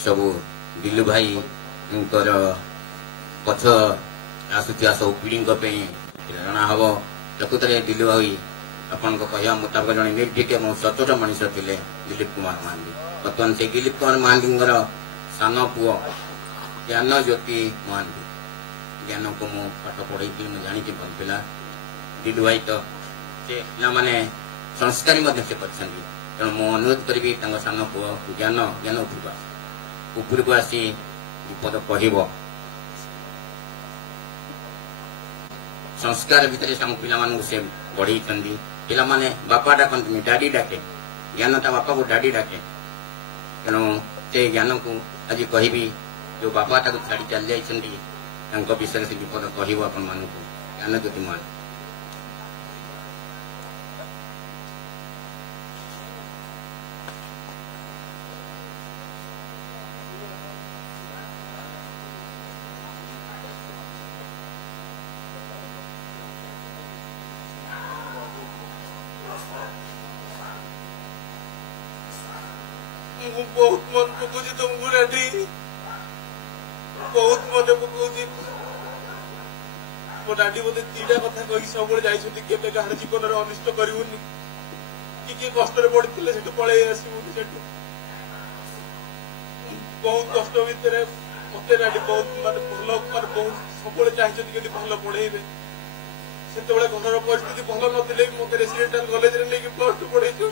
सब दिलु भाई पछ आसुथिया सब पीढ़ी प्रेरणा हम प्रकृत दिलु भाई अपन कहवा मुताबक जन निर्भीक और सचोट मनीष थे दिलीप कुमार महांती। बर्तमान से दिलीप कुमार महांती सान पुओ ज्ञान ज्योति महांती ज्ञान को मु पाठ पढ़े जानी भल पिला दिलु भाई तो से पे संस्कारी से तेणु मु अनुरोध करी सान पुओ ज्ञान ज्ञान उपरको आसी विपद कह संस्कार भितर पिला से बढ़ई पिला माने बापा डाकती डाडी डाके ज्ञान ता बापा को डाडी डाके तेणु से ज्ञान को आज कहबी जो बापा ताको छाड़ी चल जाइछन्ती विषय से विपद कहब आपण मानक ज्ञान ज्योति मान बहुत मन पकाउछि तुमको रेडी बहुत मन पकाउछि मो डाडी मते तीटा कथा कहि सब जाइछथि केबे गाहर जीवन रे अनिष्ट करिवुनी कि कष्ट रे पड़िथिले सेटु पळै आसीबुनी सेटु बहुत कष्ट भितरे मते डाडी बहुत माने भलो माने बहुत सब चाहिछथि कि भलो पढेइबे सेते बेले घरर परिस्थिति भलो नथिले मते रेसिडेंशियल कॉलेज रे लेके प्लस 2 पढेइछु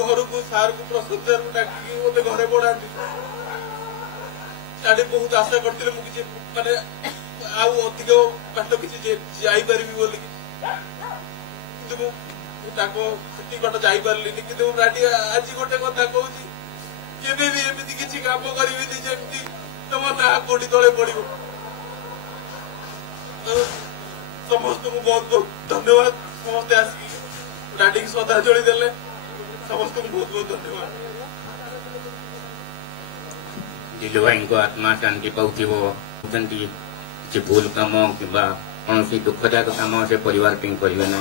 घर को सार को प्रशंसा डाकी मत घरे पढ़ाती साड़ी बहुत आशा करते मुझे माने अधिक बाट किसी जापर बोलिकी बाट जापारे कि आज गोटे कथा कहूँ केवे भी एमती किसी काम करी जमी तुम ना कोड़ी तले पड़ समस्त को बहुत बहुत धन्यवाद समस्ते आसिक डाडी की श्रद्धांजलि देले समस्त को बहुत बहुत धन्यवाद। दिलु भाई को आत्मा शांति पाउथिबो भूल काम कि कौन दुखदायक काम से परिवार करेंगे ना